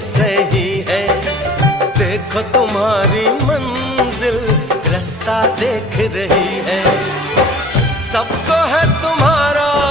सही है। देखो तुम्हारी मंजिल रास्ता देख रही है। सबको